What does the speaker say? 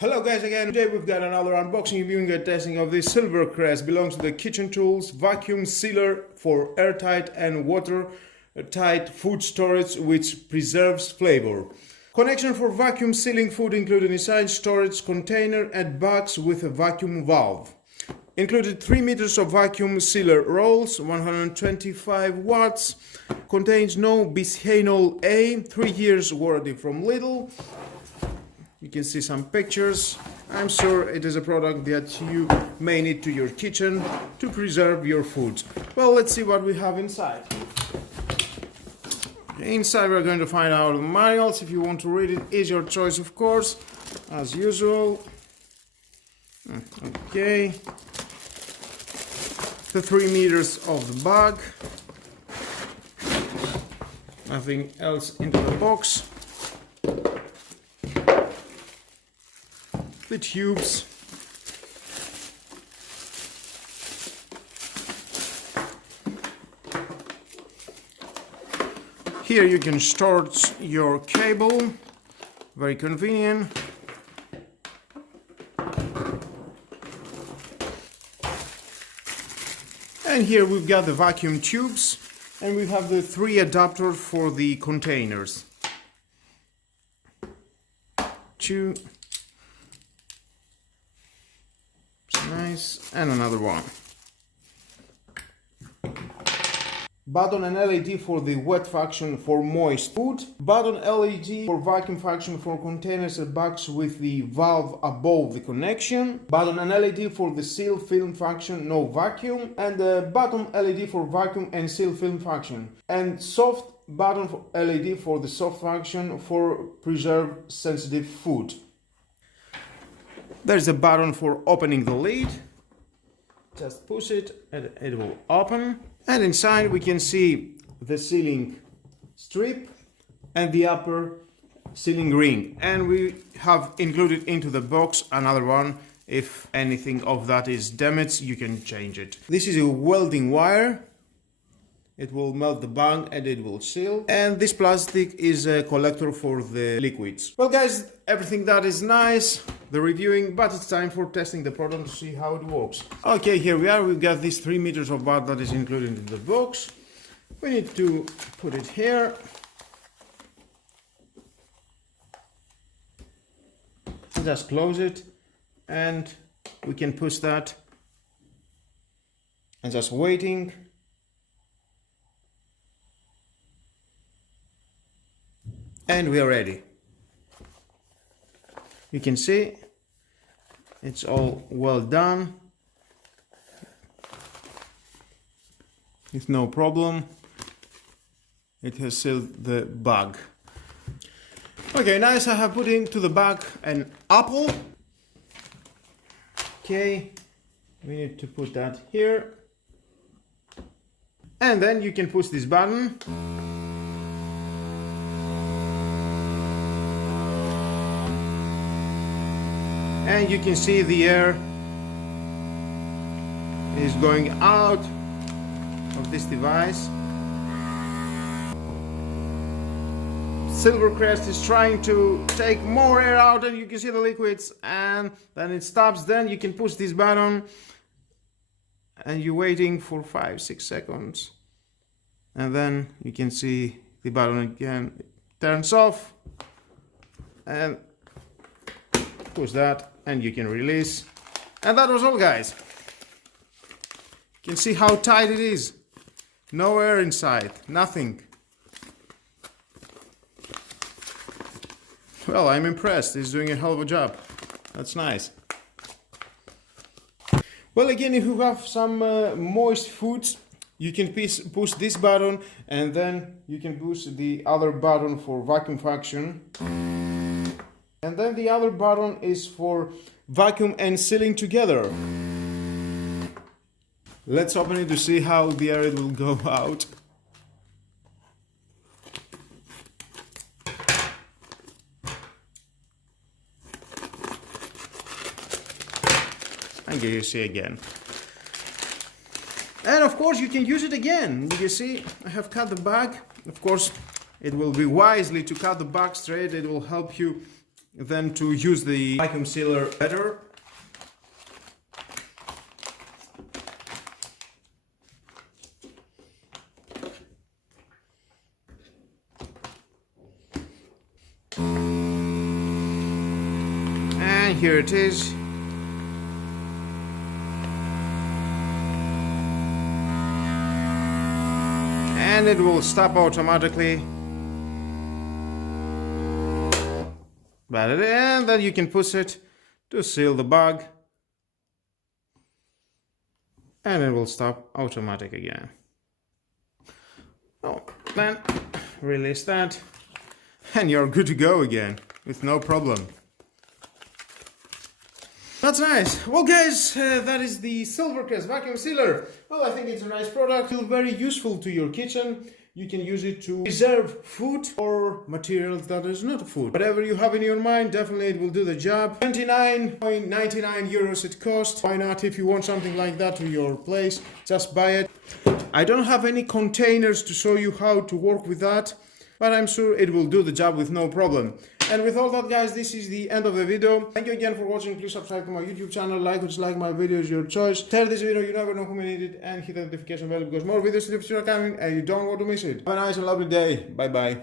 Hello guys again. Today we've got another unboxing, reviewing and testing of this Silvercrest. Belongs to the kitchen tools vacuum sealer for airtight and watertight food storage which preserves flavor. Connection for vacuum sealing food included inside storage container and box with a vacuum valve. Included 3 meters of vacuum sealer rolls, 125 watts. Contains no bisphenol A, 3 years warranty from Lidl. You can see some pictures. I'm sure it is a product that you may need to your kitchen to preserve your food. Well, let's see what we have inside. Inside we're going to find out the manuals. If you want to read it, is your choice, of course, as usual. Okay. The 3 meters of the bag. Nothing else into the box. The tubes. Here you can store your cable, very convenient. And here we've got the vacuum tubes, and we have the 3 adapters for the containers. 2. Nice, and another one. Button and LED for the wet function for moist food. Button LED for vacuum function for containers and box with the valve above the connection. Button and LED for the seal film function, no vacuum. And the button LED for vacuum and seal film function. And soft button for LED for the soft function for preserve sensitive food. There's a button for opening the lid. Just push it and it will open. And inside we can see the sealing strip and the upper sealing ring. And we have included into the box another one. If anything of that is damaged, you can change it. This is a welding wire. It will melt the bung and it will seal. And this plastic is a collector for the liquids. Well guys, everything that is nice, the reviewing, but it's time for testing the product to see how it works. Okay, here we are. We've got these 3 meters of bar that is included in the box. We need to put it here. Just close it and we can push that. And just waiting. And we are ready. You can see it's all well done. It's no problem. It has sealed the bag. Okay, nice. I have put into the bag an apple. Okay, we need to put that here. And then you can push this button. And you can see the air is going out of this device. Silvercrest is trying to take more air out, and you can see the liquids, and then it stops. Then you can push this button and you're waiting for 5-6 seconds, and then you can see the button again, it turns off, and push that and you can release. And that was all, guys. You can see how tight it is. No air inside, nothing. Well, I'm impressed. He's doing a hell of a job. That's nice. Well, again, if you have some moist foods, you can push this button and then you can push the other button for vacuum function. And then the other button is for vacuum and sealing together. Let's open it to see how the air will go out. And you see again. And of course you can use it again. You see, I have cut the bag. Of course, it will be wisely to cut the bag straight. It will help you than to use the vacuum sealer better. And here it is. And it will stop automatically. And then you can push it to seal the bug. And it will stop automatic again. Oh, then release that. And you're good to go again with no problem. That's nice. Well guys, that is the Silvercrest vacuum sealer. Well, I think it's a nice product. It's very useful to your kitchen. You can use it to preserve food or materials that is not food. Whatever you have in your mind, definitely it will do the job. 29.99 euros it costs. Why not? If you want something like that to your place, just buy it. I don't have any containers to show you how to work with that, but I'm sure it will do the job with no problem. And with all that guys, this is the end of the video. Thank you again for watching. Please subscribe to my YouTube channel, like or dislike my videos, your choice. Share this video, you never know who may need it, and hit the notification bell because more videos in the future are coming and you don't want to miss it. Have a nice and lovely day. Bye bye.